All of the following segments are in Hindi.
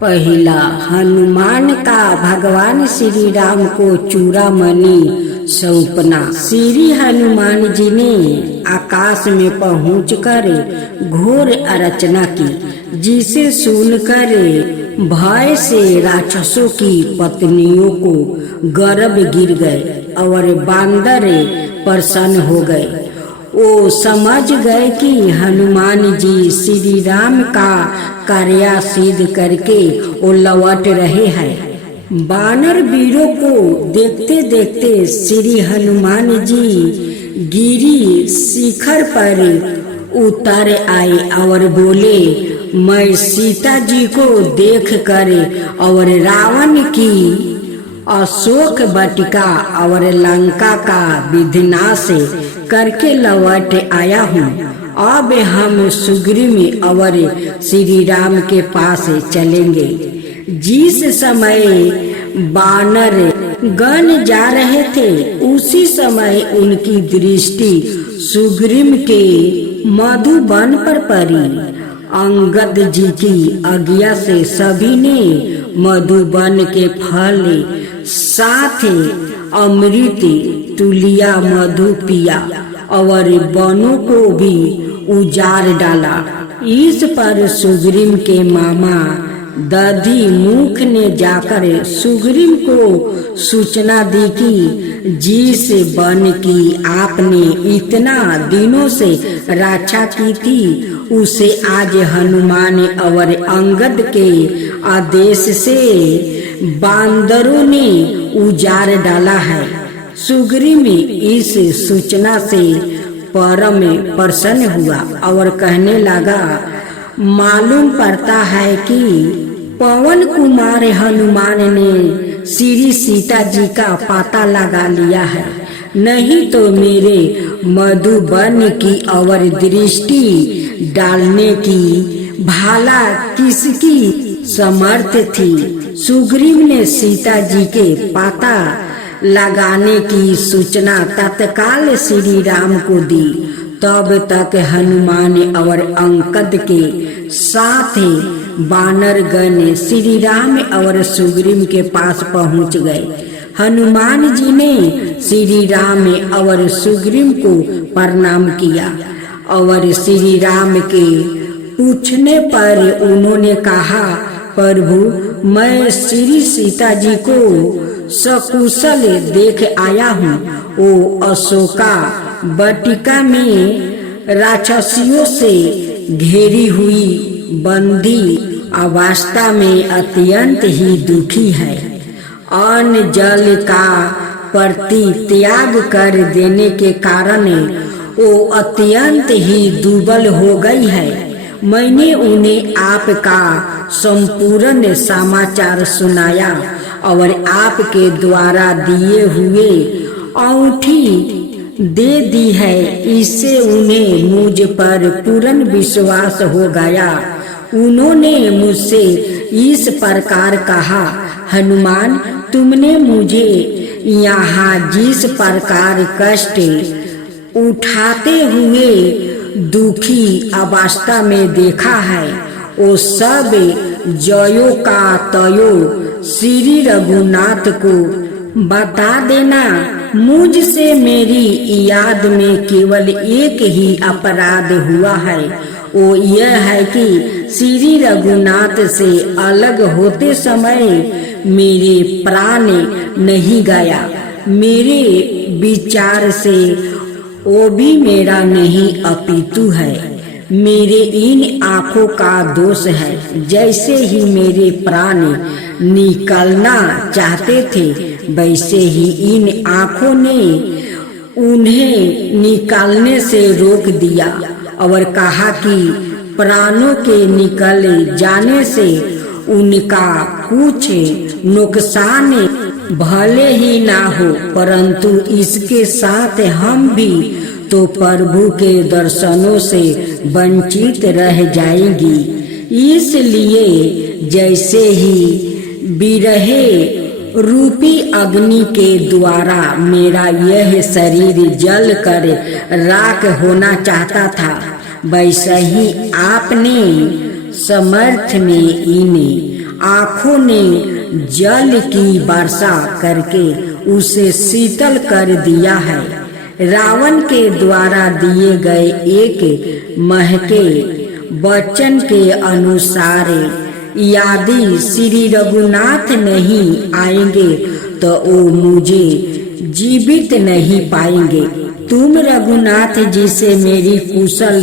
पहला हनुमान का भगवान श्री राम को चूड़ामणि सौंपना। श्री हनुमान जी ने आकाश में पहुंचकर घोर अर्चना की, जिसे सुनकर भय से राक्षसों की पत्नियों को गर्भ गिर गए और बांदर प्रसन्न हो गए। वो समझ गए कि हनुमान जी श्री राम का कार्य सिद्ध करके वो लौट रहे हैं। बानर वीरों को देखते देखते श्री हनुमान जी गिरी शिखर पर उतर आए और बोले, मैं सीता जी को देख कर और रावण की अशोक वाटिका और लंका का विनाश करके लौट आया हूँ। अब हम सुग्रीव और श्री राम के पास चलेंगे। जिस समय बानर गण जा रहे थे, उसी समय उनकी दृष्टि सुग्रीव के मधुबन पर पड़ी। अंगद जी की आज्ञा से सभी ने मधुबन के फल साथ अमृत तुलिया मधु पिया और वनों को भी उजाड़ डाला। इस पर सुग्रीव के मामा दधि मुख ने जाकर सुग्रीव को सूचना दी कि जिस वन की आपने इतना दिनों से रक्षा की थी, उसे आज हनुमान और अंगद के आदेश से बांदरों ने उजाड़ डाला है। सुग्रीव इस सूचना से परम प्रसन्न हुआ और कहने लगा, मालूम पड़ता है कि पवन कुमार हनुमान ने श्री सीता जी का पता लगा लिया है, नहीं तो मेरे मधुबन की और दृष्टि डालने की भाला किसकी समर्थ थी। सुग्रीव ने सीता जी के पता लगाने की सूचना तत्काल श्री राम को दी। तब तक हनुमान और अंगद के साथ बानर गण श्री राम और सुग्रीव के पास पहुंच गए। हनुमान जी ने श्री राम और सुग्रीव को प्रणाम किया और श्री राम के पूछने पर उन्होंने कहा, प्रभु, मैं श्री सीता जी को सकुशल देख आया हूँ। वो अशोका वाटिका में राक्षसियों से घेरी हुई बंदी अवस्था में अत्यंत ही दुखी है। अन्न जल का परित्याग कर देने के कारण वो अत्यंत ही दुर्बल हो गई है। मैंने उन्हें आपका संपूर्ण समाचार सुनाया और आपके द्वारा दिए हुए औंठी दे दी है। इससे उन्हें मुझ पर पूर्ण विश्वास हो गया। उन्होंने मुझसे इस प्रकार कहा, हनुमान, तुमने मुझे यहाँ जिस प्रकार कष्ट उठाते हुए दुखी अवस्था में देखा है, वो सब जयो का तयो श्री रघुनाथ को बता देना। मुझसे मेरी याद में केवल एक ही अपराध हुआ है, वो यह है कि श्री रघुनाथ से अलग होते समय मेरे प्राण नहीं गया। मेरे विचार से वो भी मेरा नहीं अपितु है। मेरे इन आँखों का दोष है। जैसे ही मेरे प्राण निकलना चाहते थे, वैसे ही इन आँखों ने उन्हें निकालने से रोक दिया और कहा कि प्राणों के निकल जाने से उनका कुछ नुकसान भले ही ना हो, परंतु इसके साथ हम भी तो प्रभु के दर्शनों से वंचित रह जाएंगी। इसलिए जैसे ही विरहे रूपी अग्नि के द्वारा मेरा यह शरीर जल कर राख होना चाहता था, वैसे ही आपने समर्थ में इन आंखों ने जल की वर्षा करके उसे शीतल कर दिया है। रावण के द्वारा दिए गए एक महके वचन के अनुसार यदि श्री रघुनाथ नहीं आएंगे तो वो मुझे जीवित नहीं पाएंगे। तुम रघुनाथ जी से मेरी कुशल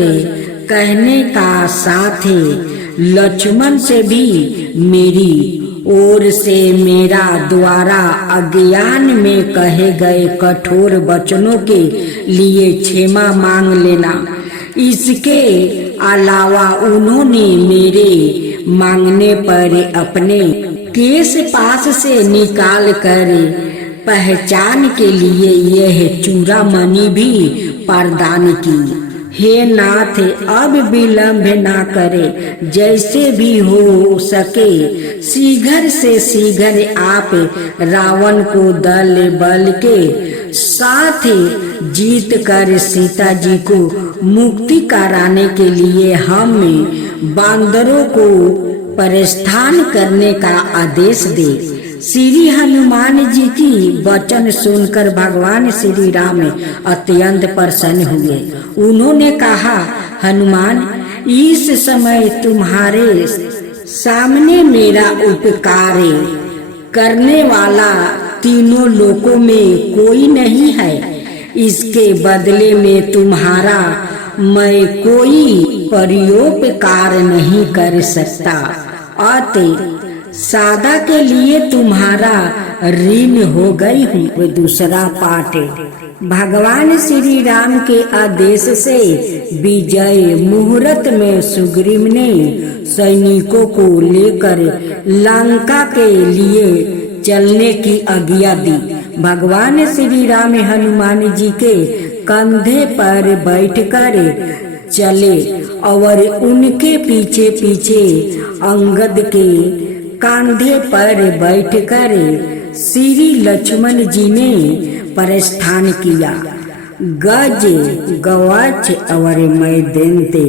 कहने का साथ लक्ष्मण से भी मेरी ओर से मेरा द्वारा अज्ञान में कहे गए कठोर वचनों के लिए क्षमा मांग लेना। इसके अलावा उन्होंने मेरे मांगने पर अपने केश पास से निकाल कर पहचान के लिए यह चूड़ामणि भी प्रदान की। हे नाथ, अब विलंब ना करे, जैसे भी हो सके शीघ्र से शीघ्र आप रावण को दल बल के साथ जीत कर सीता जी को मुक्ति कराने के लिए हम बांदरों को प्रस्थान करने का आदेश दे। श्री हनुमान जी की वचन सुनकर भगवान श्री राम अत्यंत प्रसन्न हुए। उन्होंने कहा, हनुमान, इस समय तुम्हारे सामने मेरा उपकार करने वाला तीनों लोकों में कोई नहीं है। इसके बदले में तुम्हारा मैं कोई परोपकार नहीं कर सकता। अतः सादा के लिए तुम्हारा ऋण हो गई हूँ। दूसरा पाठ। भगवान श्री राम के आदेश से विजय मुहूर्त में सुग्रीव ने सैनिकों को लेकर लंका के लिए चलने की आज्ञा दी। भगवान श्री राम हनुमान जी के कंधे पर बैठकर चले और उनके पीछे पीछे अंगद के कंधे पर बैठकर श्री लक्ष्मण जी ने प्रस्थान किया। गज गवाच और मैदेंते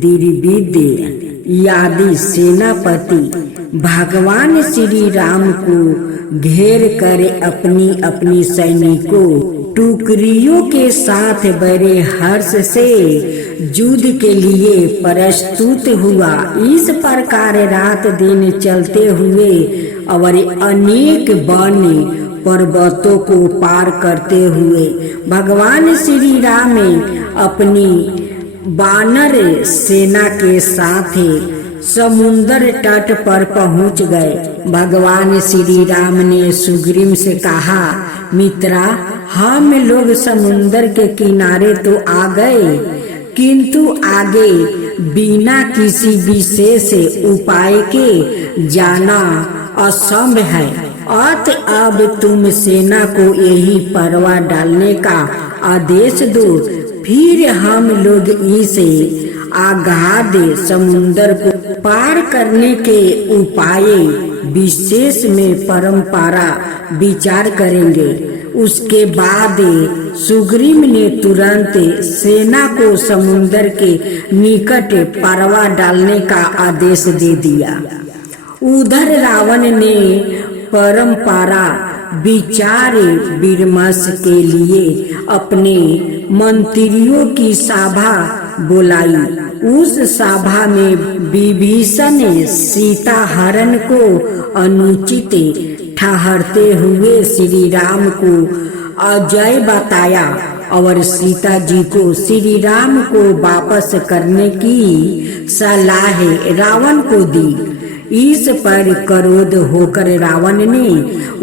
दिर्विद्य आदि सेनापति भगवान श्री राम को घेर कर अपनी अपनी सैनिकों टुकड़ियों के साथ बड़े हर्ष से युद्ध के लिए प्रस्तुत हुआ। इस प्रकार रात दिन चलते हुए और अनेक वन पर्वतों को पार करते हुए भगवान श्री राम अपनी वानर सेना के साथ समुद्र तट पर पहुंच गए। भगवान श्री राम ने सुग्रीव से कहा, मित्रा, हम लोग समुद्र के किनारे तो आ गए, किंतु आगे बिना किसी विशेष उपाय के जाना असंभव है। अब तुम सेना को यही परवा डालने का आदेश दो, फिर हम लोग इसे अगाध समुद्र को पार करने के उपाय विशेष में परंपरा विचार करेंगे। उसके बाद सुग्रीव ने तुरंत सेना को समुद्र के निकट परवा डालने का आदेश दे दिया। उधर रावण ने परंपरा विचार विमर्श के लिए अपने मंत्रियों की सभा बुलाई। उस सभा में विभीषण ने सीता हरण को अनुचित ठहरते हुए श्री राम को अजय बताया और सीता जी को श्री राम को वापस करने की सलाह रावण को दी। इस पर क्रोध होकर रावण ने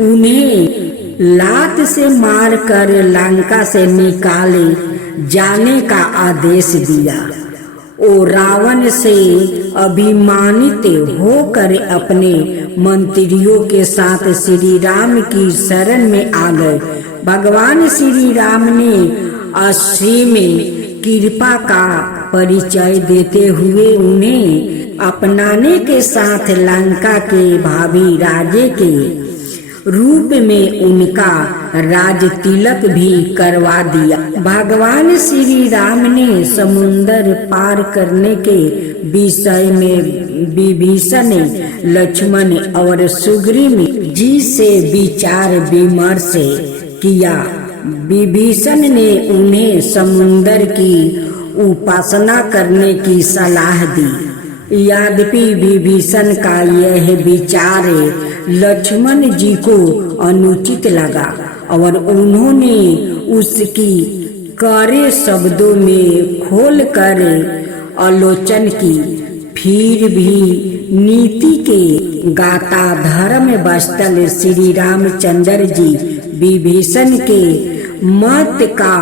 उन्हें लात से मारकर लंका से निकाले जाने का आदेश दिया। ओ रावण से अभिमानित होकर अपने मंत्रियों के साथ श्री राम की शरण में आ गए। भगवान श्री राम ने असीम कृपा का परिचय देते हुए उन्हें अपनाने के साथ लंका के भावी राजे के रूप में उनका राज तिलक भी करवा दिया। भगवान श्री राम ने समुंदर पार करने के विषय में विभीषण, लक्ष्मण और सुग्रीव जी से विचार विमर्श किया। विभीषण ने उन्हें समुंदर की उपासना करने की सलाह दी। यद्यपि विभीषण का यह विचार लक्ष्मण जी को अनुचित लगा और उन्होंने उसकी कड़े शब्दों में खोल कर आलोचना की। फिर भी नीति के गाता धर्म बस्तल श्री रामचंद्र जी विभीषण के मत का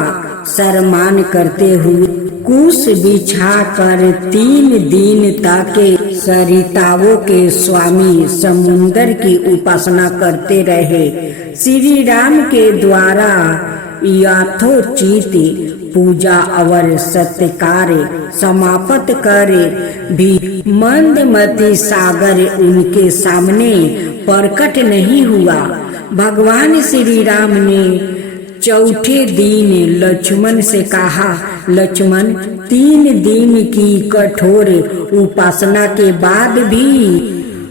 सम्मान करते हुए कुश बिछा कर 3 दिन तक सरिताओं के स्वामी समुंदर की उपासना करते रहे। श्री राम के द्वारा यथोचित पूजा और सत्कार समाप्त कर भी मंदमती सागर उनके सामने प्रकट नहीं हुआ। भगवान श्री राम ने चौथे दिन लक्ष्मण से कहा, लक्ष्मण, 3 दिन की कठोर उपासना के बाद भी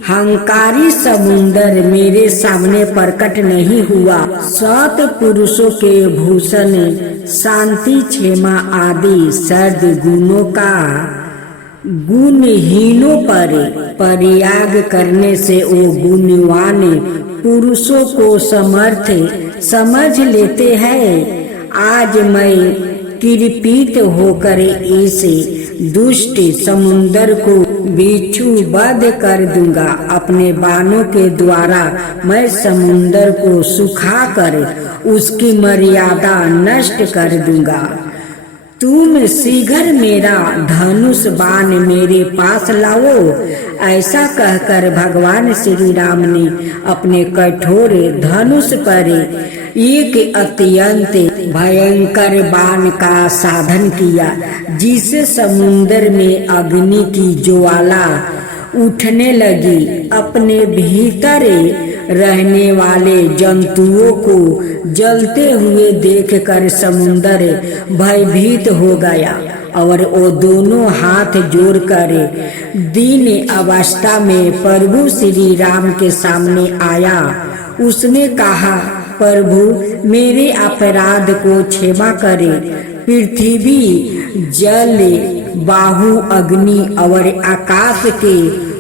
हंकारी समुंदर मेरे सामने प्रकट नहीं हुआ। 7 पुरुषों के भूषण शांति, क्षमा आदि सर्द गुणों का गुणहीनों पर परियाग करने से वो गुणवान पुरुषों को समर्थ समझ लेते हैं। आज मैं कृपित होकर इस दुष्ट समुंदर को बिच्छूबद्ध कर दूंगा। अपने बाणों के द्वारा मैं समुंदर को सुखाकर उसकी मर्यादा नष्ट कर दूंगा। तुम शीघ्र मेरा धनुष बाण मेरे पास लाओ। ऐसा कहकर भगवान श्री राम ने अपने कठोर धनुष पर एक अत्यंत भयंकर बाण का साधन किया, जिससे समुद्र में अग्नि की ज्वाला उठने लगी। अपने भीतर रहने वाले जंतुओं को जलते हुए देखकर समुंदर भयभीत हो गया और वो दोनों हाथ जोड़कर दीन अवस्था में प्रभु श्री राम के सामने आया। उसने कहा, प्रभु, मेरे अपराध को क्षमा करें। पृथ्वी, जल, बाहु, अग्नि और आकाश के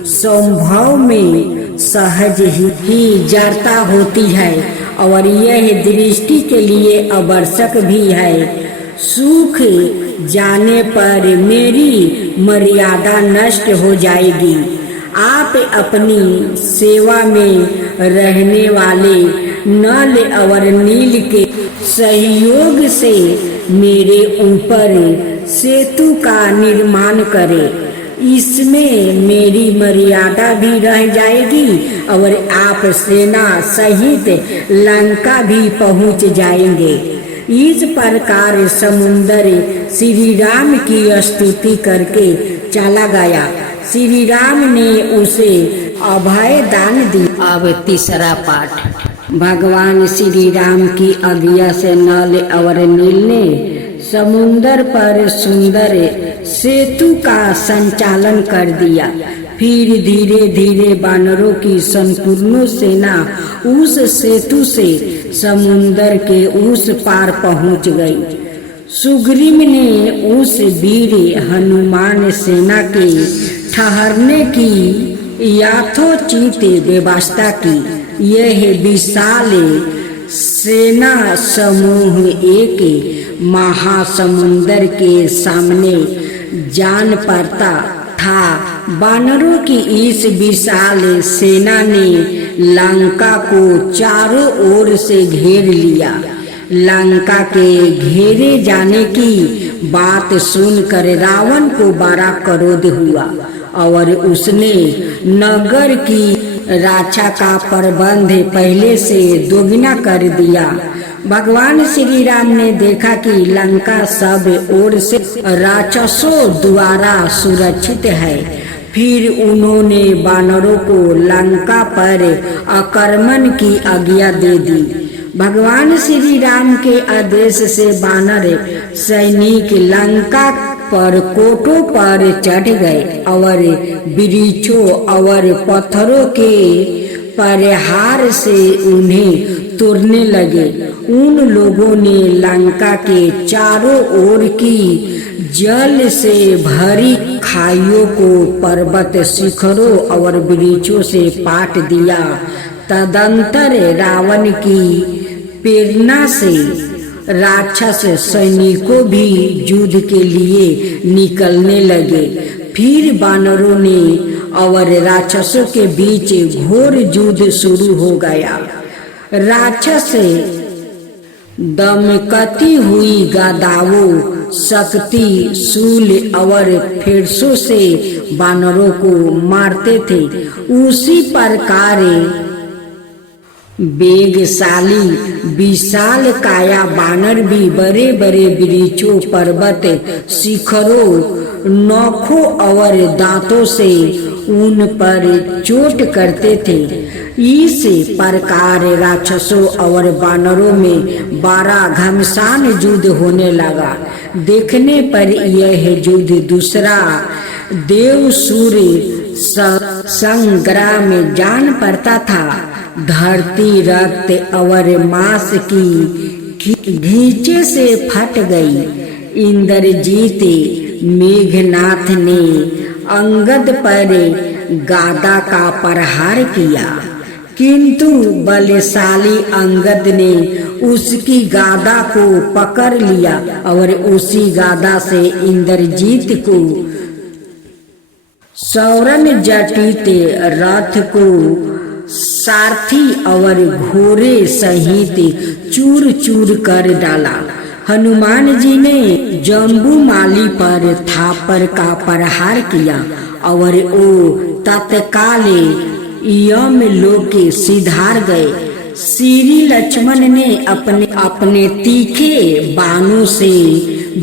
संभव में सहज ही जड़ता होती है और यह दृष्टि के लिए आवश्यक भी है। सूख जाने पर मेरी मर्यादा नष्ट हो जाएगी। आप अपनी सेवा में रहने वाले नल और नील के सहयोग से मेरे ऊपर सेतु का निर्माण करें। इसमें मेरी मर्यादा भी रह जाएगी और आप सेना सहित लंका भी पहुंच जाएंगे। इस प्रकार समुंदर श्री राम की स्तुति करके चला गया। श्री राम ने उसे अभय दान दी। अब तीसरा पाठ। भगवान श्री राम की आज्ञा से नल और नील ने समुंदर पर सुंदर सेतु का संचालन कर दिया। फिर धीरे धीरे वानरों की संपूर्ण सेना उस सेतु से समुंदर के उस पार पहुंच गई। सुग्रीव ने उस वीर हनुमान सेना के ठहरने की यथोचित व्यवस्था की। यह विशाल सेना समूह एक महासमुंदर के सामने जान पड़ता था। वानरों की इस विशाल सेना ने लंका को चारों ओर से घेर लिया। लंका के घेरे जाने की बात सुनकर रावण को बड़ा क्रोध हुआ और उसने नगर की रक्षा का प्रबंध पहले से दोगुना कर दिया। भगवान श्री राम ने देखा कि लंका सब ओर से राक्षसों द्वारा सुरक्षित है। फिर उन्होंने वानरों को लंका पर आक्रमण की आज्ञा दे दी। भगवान श्री राम के आदेश से वानर सैनिक लंका पर कोटों पर चढ़ गए और वृक्षों और पत्थरों के प्रहार से उन्हें तोड़ने लगे। उन लोगों ने लंका के चारों ओर की जल से भरी खाइयों को पर्वत शिखरों और वृक्षों से पाट दिया। तदंतर रावण की प्रेरणा से राक्षस सैनिकों भी युद्ध के लिए निकलने लगे। फिर वानरों ने और राक्षसों के बीच घोर युद्ध शुरू हो गया। राक्षस दमकती हुई गदाओं, शक्ति, शूल और फेरसों से वानरों को मारते थे। उसी प्रकार वेगशाली विशाल काया वानर भी बड़े बड़े वृक्षों, पर्वत शिखरों, नखों और दांतों से उन पर चोट करते थे। इस प्रकार राक्षसों और वानरों में बड़ा घमासान युद्ध होने लगा। देखने पर यह युद्ध दूसरा देव सूर्य संग्राम जान पड़ता था। धरती रक्त और मांस की घींचे से फट गई। इंद्रजीत मेघनाथ ने अंगद पर गादा का प्रहार किया, किंतु बलशाली अंगद ने उसकी गादा को पकड़ लिया और उसी गादा से इंद्रजीत को सौरन जटित रथ को सारथी और घोड़े सहित चूर चूर कर डाला। हनुमान जी ने जम्बूमाली पर थापर का प्रहार किया और वो तत्काल यम लोक सिधार गए। श्री लक्ष्मण ने अपने तीखे बाणों से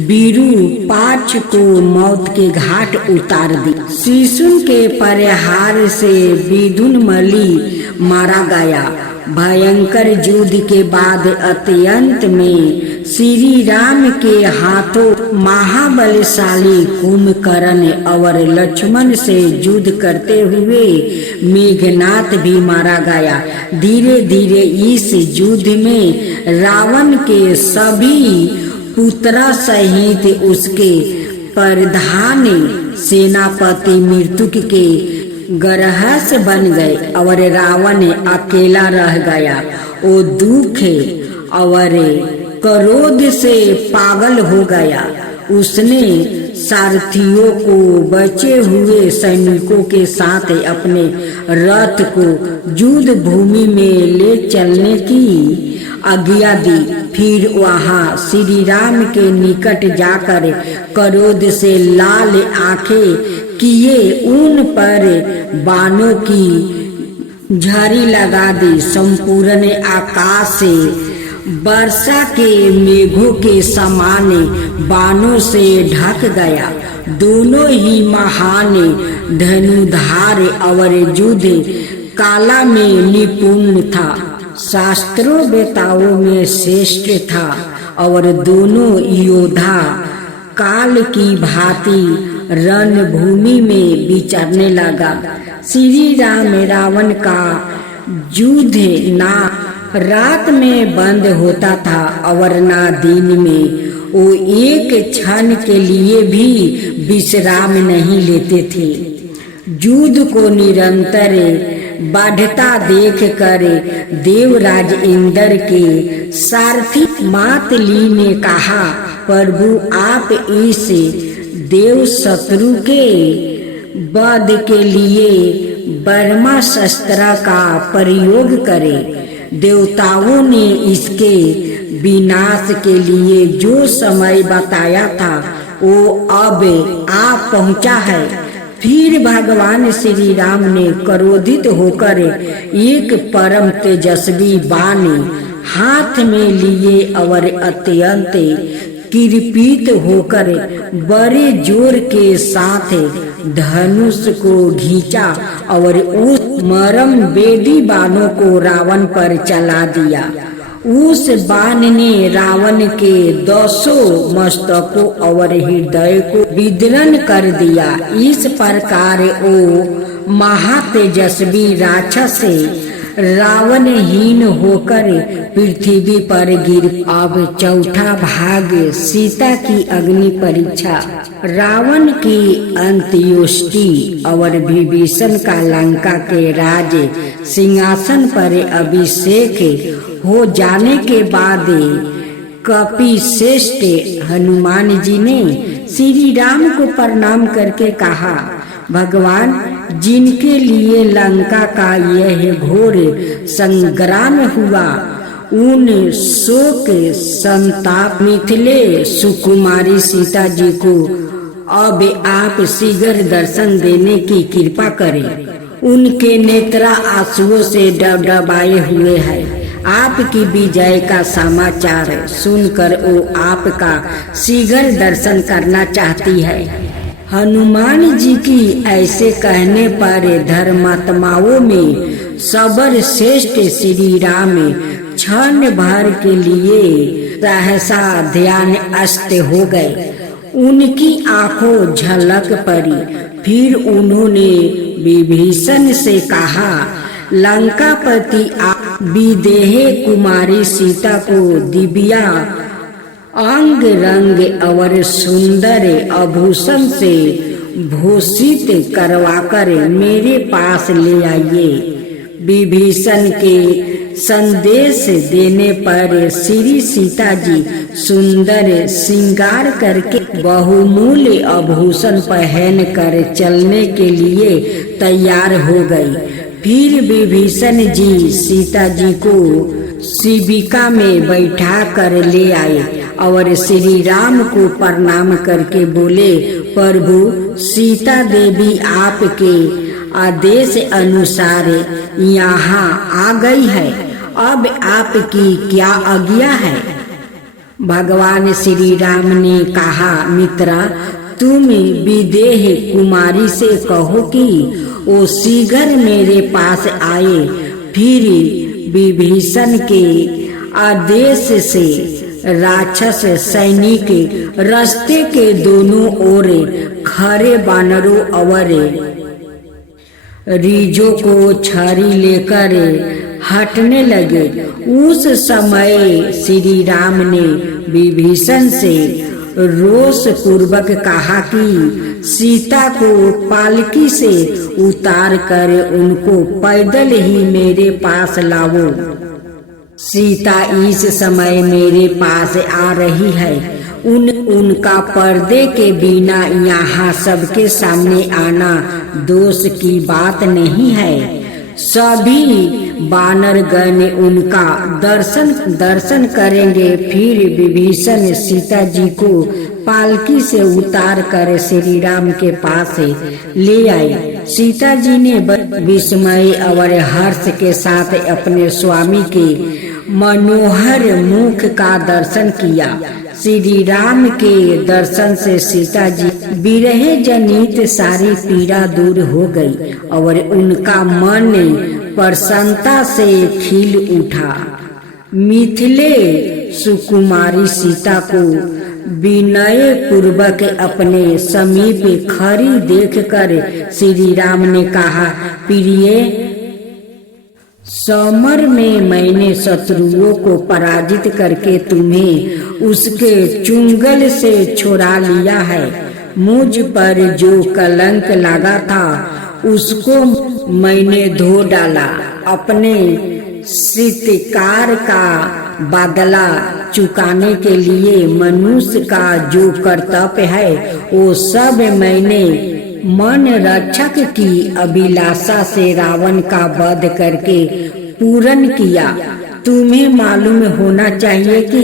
विरूपाक्ष को मौत के घाट उतार दी। शिशुन के प्रहार से विदुनमली मारा गया। भयंकर युद्ध के बाद अत्यंत में श्री राम के हाथों महाबलशाली कुंभकर्ण और लक्ष्मण से युद्ध करते हुए मेघनाथ भी मारा गया। धीरे धीरे इस युद्ध में रावण के सभी पुत्रा सहित उसके प्रधान सेनापति मृत्यु के ग्रहस बन गए और रावण अकेला रह गया। वो दुख और क्रोध से पागल हो गया। उसने सारथियों को बचे हुए सैनिकों के साथ अपने रथ को युद्ध भूमि में ले चलने की आज्ञा दी। फिर वहां श्री राम के निकट जाकर क्रोध से लाल आंखें किए उन पर बाणों की झड़ी लगा दी। संपूर्ण आकाश से वर्षा के मेघों के समान बाणों से ढक गया। दोनों ही महान धनुधार और युद्ध कला में निपुण था। शास्त्रों वेताओं में श्रेष्ठ था और दोनों योद्धा काल की भांति रणभूमि में विचरने लगा। श्री राम रावण का युद्ध ना रात में बंद होता था और ना दिन में। वो एक क्षण के लिए भी विश्राम नहीं लेते थे। युद्ध को निरंतर बढ़ता देख कर देवराज इंद्र के सारथी मातली ने कहा, प्रभु आप इस देव शत्रु के वध के लिए ब्रह्मास्त्र का प्रयोग करें। देवताओं ने इसके विनाश के लिए जो समय बताया था वो अब आ पहुंचा है। फिर भगवान श्री राम ने क्रोधित होकर एक परम तेजस्वी बाण हाथ में लिए और अत्यंत किरपीत होकर बड़े जोर के साथ धनुष को खींचा और उस मरम बेदी बाणों को रावण पर चला दिया। उस बाण ने रावण के 200 मस्तकों और हृदय को विदीर्ण कर दिया। इस प्रकार वो महातेजस्वी राक्षस रावणहीन होकर पृथ्वी पर गिर। अब चौथा भाग, सीता की अग्नि परीक्षा। रावण की अंत्येष्टि और विभीषण का लंका के राज सिंहासन पर अभिषेक हो जाने के बाद कपिश्रेष्ठ हनुमान जी ने श्री राम को प्रणाम करके कहा, भगवान, जिनके लिए लंका का यह घोर संग्राम हुआ, उन शोक संताप मिथिले सुकुमारी सीता जी को अब आप शीघ्र दर्शन देने की कृपा करें। उनके नेत्र आंसुओं से डबडबाए हुए हैं। आपकी विजय का समाचार सुनकर वो आपका शीघ्र दर्शन करना चाहती है। हनुमान जी की ऐसे कहने पर धर्मात्माओं में सर्वश्रेष्ठ श्री राम क्षण भर के लिए सहसा ध्यान अस्त हो गए। उनकी आंखों झलक पड़ी। फिर उन्होंने विभीषण से कहा, लंकापति विदेह कुमारी सीता को दिव्या अंग रंग और सुंदर आभूषण से भूषित करवाकर मेरे पास ले आइए। विभीषण के संदेश देने पर श्री सीता जी सुंदर श्रृंगार करके बहुमूल्य आभूषण पहन कर चलने के लिए तैयार हो गई। फिर विभीषण जी सीता जी को शिविका में बैठा कर ले आए और श्री राम को प्रणाम करके बोले, प्रभु, सीता देवी आपके आदेश अनुसार यहाँ आ गई है। अब आपकी क्या आज्ञा है? भगवान श्री राम ने कहा, मित्रा, तुम विदेह कुमारी से कहो कि वो शीघ्र मेरे पास आए। फिर विभीषण के आदेश से राक्षस सैनिक रास्ते के दोनों ओर खड़े बानरों और रीझों को छड़ी लेकर हटने लगे। उस समय श्री राम ने विभीषण से रोष पूर्वक कहा कि सीता को पालकी से उतार कर उनको पैदल ही मेरे पास लाओ। सीता इस समय मेरे पास आ रही है। उनका पर्दे के बिना यहाँ सबके सामने आना दोष की बात नहीं है। सभी वानरगण उनका दर्शन करेंगे। फिर विभीषण सीता जी को पालकी से उतार कर श्री राम के पास ले आए। सीता जी ने विस्मय और हर्ष के साथ अपने स्वामी के मनोहर मुख का दर्शन किया। श्री राम के दर्शन से सीता जी विरह जनित सारी पीड़ा दूर हो गई और उनका मन प्रसन्नता से खिल उठा। मिथिले सुकुमारी सीता को विनय पूर्वक अपने समीप खड़ी देखकर श्री राम ने कहा, प्रिय, समर में मैंने शत्रुओं को पराजित करके तुम्हें उसके चुंगल से छुड़ा लिया है। मुझ पर जो कलंक लगा था उसको मैंने धो डाला। अपने सत्कार का बदला चुकाने के लिए मनुष्य का जो कर्तव्य है वो सब मैंने मन रक्षक की अभिलाषा से रावण का वध करके पूर्ण किया। तुम्हें मालूम होना चाहिए कि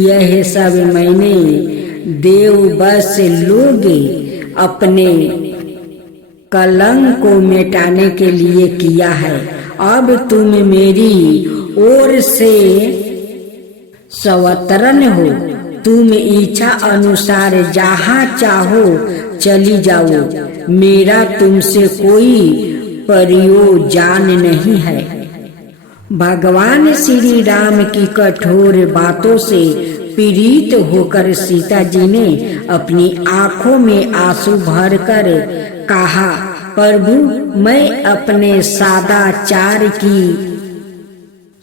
यह सब मैंने देववश लोग अपने कलंक को मिटाने के लिए किया है। अब तुम मेरी ओर से स्वतंत्र हो। तुम इच्छा अनुसार जहाँ चाहो चली जाओ, मेरा तुमसे कोई प्रयोजन नहीं है। भगवान श्री राम की कठोर बातों से पीड़ित होकर सीता जी ने अपनी आंखों में आंसू भरकर कहा, प्रभु, मैं अपने सदाचार की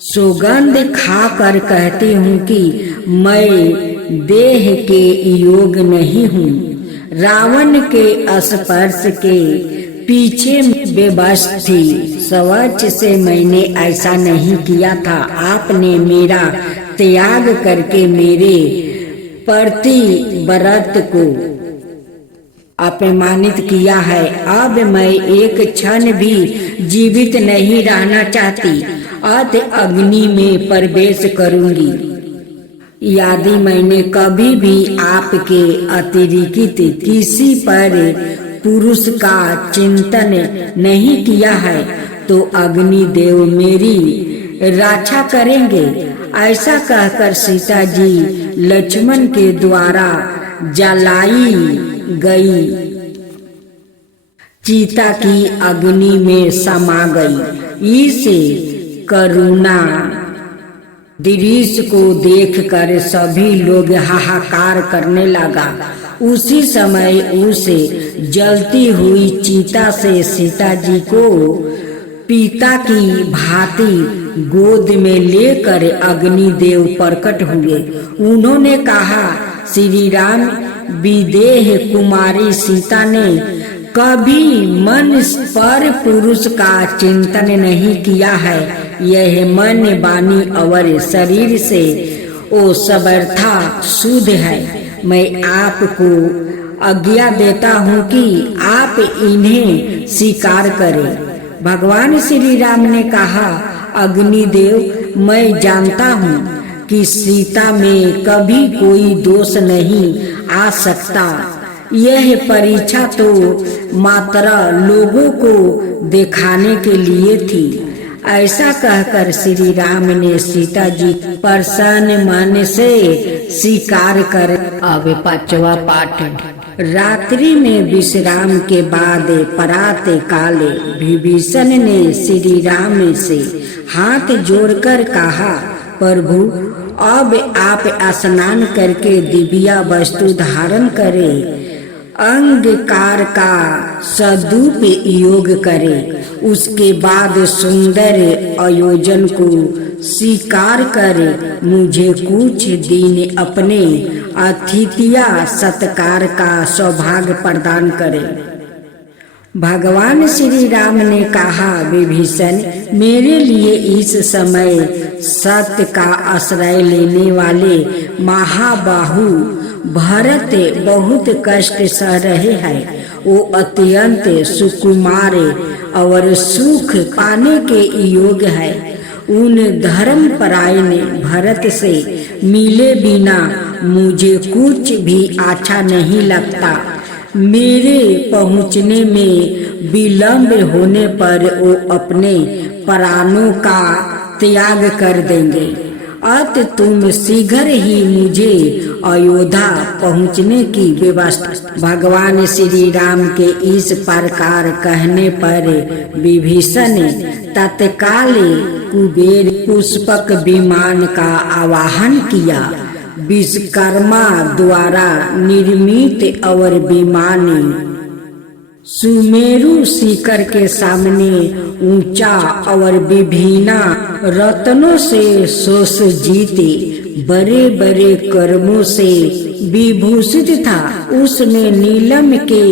सौगंध खाकर कहती हूँ कि मैं देह के योग नहीं हूँ। रावण के स्पर्श के पीछे बेबस थी। स्वच्छ से मैंने ऐसा नहीं किया था। आपने मेरा त्याग करके मेरे प्रतिव्रत को अपमानित किया है। अब मैं एक क्षण भी जीवित नहीं रहना चाहती। अत अग्नि में प्रवेश करूंगी। यदि मैंने कभी भी आपके अतिरिक्त किसी पर पुरुष का चिंतन नहीं किया है तो अग्निदेव मेरी रक्षा करेंगे। ऐसा कहकर सीता जी लक्ष्मण के द्वारा जलाई गई चिता की अग्नि में समा गई। इस करुणा दृश्य को देखकर सभी लोग हाहाकार करने लगा। उसी समय उसे जलती हुई चिता से सीता जी को पिता की भांति गोद में लेकर अग्निदेव प्रकट हुए। उन्होंने कहा, श्री राम, विदेह कुमारी सीता ने कभी मन पर पुरुष का चिंतन नहीं किया है। यह मन, वाणी और शरीर से ओ समर्था शुद्ध है। मैं आपको आज्ञा देता हूँ कि आप इन्हें स्वीकार करें। भगवान श्री राम ने कहा, अग्निदेव, मैं जानता हूँ कि सीता में कभी कोई दोष नहीं आ सकता। यह परीक्षा तो मात्र लोगों को दिखाने के लिए थी। ऐसा कहकर श्री राम ने सीता जी प्रसन्न मन से स्वीकार कर। अब 5वां पाठ। रात्रि में विश्राम के बाद प्रातः काल विभीषण ने श्री राम से हाथ जोड़कर कहा, प्रभु, अब आप स्नान करके दिव्य वस्तु धारण करें, अंगकार का सदुपयोग करें। उसके बाद सुंदर आयोजन को स्वीकार कर मुझे कुछ दिन अपने अतिथिया सत्कार का सौभाग्य प्रदान करें। भगवान श्री राम ने कहा, विभीषण, मेरे लिए इस समय सत्य का आश्रय लेने वाले महाबाहु भरत बहुत कष्ट सह रहे हैं। वो अत्यंत सुकुमार और सुख पाने के योग्य है। उन धर्मपरायण भरत से मिले बिना मुझे कुछ भी अच्छा नहीं लगता। मेरे पहुंचने में विलंब होने पर वो अपने प्राणों का त्याग कर देंगे। अत तुम शीघ्र ही मुझे अयोध्या पहुंचने की व्यवस्था। भगवान श्री राम के इस प्रकार कहने पर विभीषण तत्काल कुबेर पुष्पक विमान का आवाहन किया। विश्वकर्मा द्वारा निर्मित और विमान सुमेरु शिखर के सामने ऊंचा और विभिन्न रत्नों से सुसज्जित बड़े बड़े कर्मों से विभूषित था। उसमें नीलम के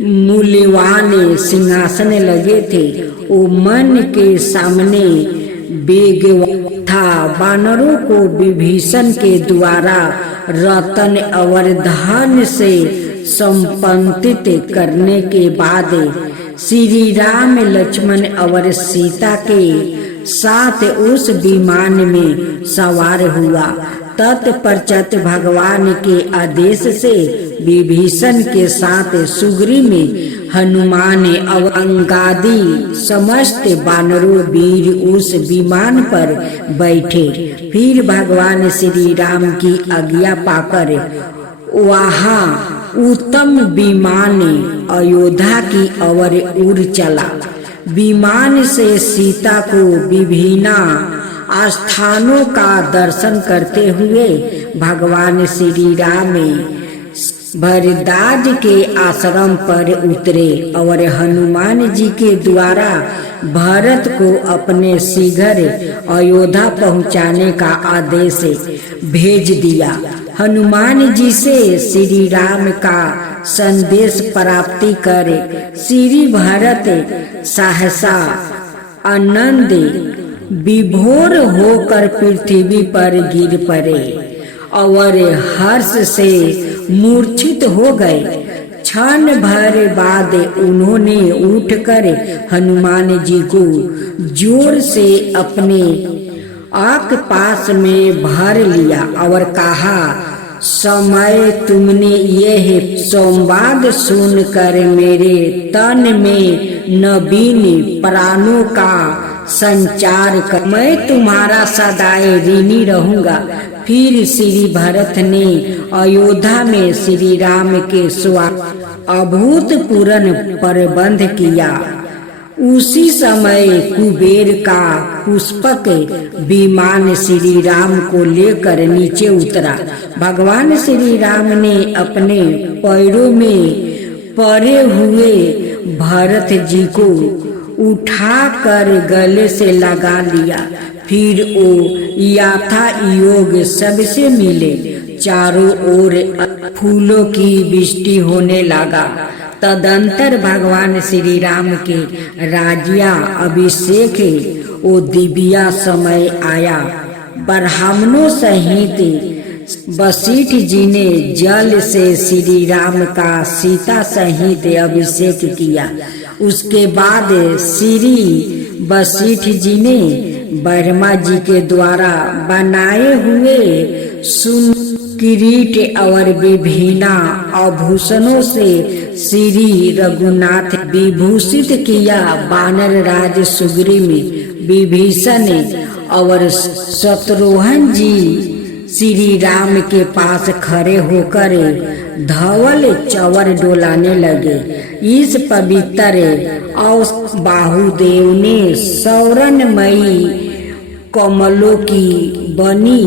मूल्यवान सिंहासन लगे थे। वो मन के सामने बेगवा था। वानरों को विभीषण के द्वारा रतन और धन से संपन्नित करने के बाद श्री राम, लक्ष्मण और सीता के साथ उस विमान में सवार हुआ। तत्पश्चात भगवान के आदेश से विभीषण के साथ सुग्री में हनुमान और अंगादि समस्त वानरों वीर उस विमान पर बैठे। फिर भगवान श्री राम की आज्ञा पाकर वहाँ उत्तम विमान अयोध्या की ओर उड़ चला। विमान से सीता को विभिन्न स्थानों का दर्शन करते हुए भगवान श्री राम भरद्वाज के आश्रम पर उतरे और हनुमान जी के द्वारा भरत को अपने शीघ्र अयोध्या पहुंचाने का आदेश भेज दिया। हनुमान जी से श्री राम का संदेश प्राप्ति कर श्री भरत सहसा आनंद विभोर होकर पृथ्वी पर गिर पड़े और हर्ष से मूर्छित हो गए। क्षण भर बाद उन्होंने उठकर हनुमान जी को जोर से अपने आक पास में भर लिया और कहा, समय तुमने यह संवाद सुनकर मेरे तन में नवीन प्राणों का संचार कर मैं तुम्हारा सदाए ऋणी रहूंगा। फिर श्री भरत ने अयोध्या में श्री राम के स्वागत अभूतपूर्व प्रबंध किया। उसी समय कुबेर का पुष्पक विमान श्री राम को लेकर नीचे उतरा। भगवान श्री राम ने अपने पैरों में पड़े हुए भरत जी को उठाकर गले से लगा लिया। फिर वो यथा योग सबसे मिले। चारों ओर फूलों की वृष्टि होने लगा। तदंतर भगवान श्री राम के राज्या अभिषेक ओ दिव्या समय आया। ब्राह्मणों सहित वशिष्ठ जी ने जल से श्री राम का सीता सहित अभिषेक किया। उसके बाद श्री वशिष्ठ जी ने ब्रह्मा जी के द्वारा बनाए हुए किरीट और विभिन्न आभूषणों से श्री रघुनाथ विभूषित किया। वानर राज सुग्रीव विभीषण और शत्रुघ्न जी श्री राम के पास खड़े होकर धवल चवर डोलाने लगे। इस पवित्र और बाहुदेव ने सौरनमयी कमलों की बनी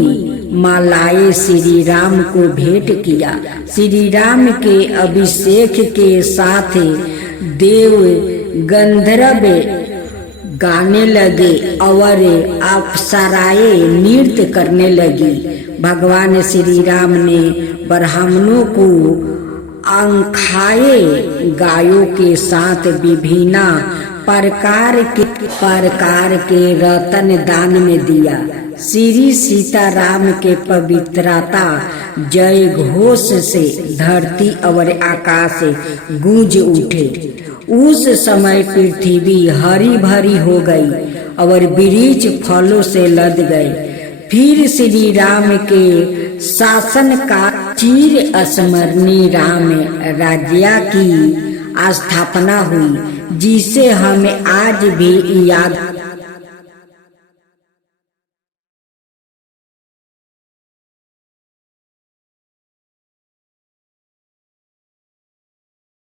मालाएं श्री राम को भेंट किया। श्री राम के अभिषेक के साथ देव गंधर्व गाने लगे और अप्सराएं नृत्य करने लगी। भगवान श्री राम ने ब्राह्मणों को आंखाए गायों के साथ विभिन्न प्रकार के रतन दान में दिया। श्री सीताराम के पवित्रता जय घोष से धरती और आकाश गूंज उठे। उस समय पृथ्वी हरी भरी हो गई और वृक्ष फलों से लद गए। फिर श्री राम के शासन का चिर स्मरणीय राम राज्य की स्थापना हुई, जिसे हमें आज भी याद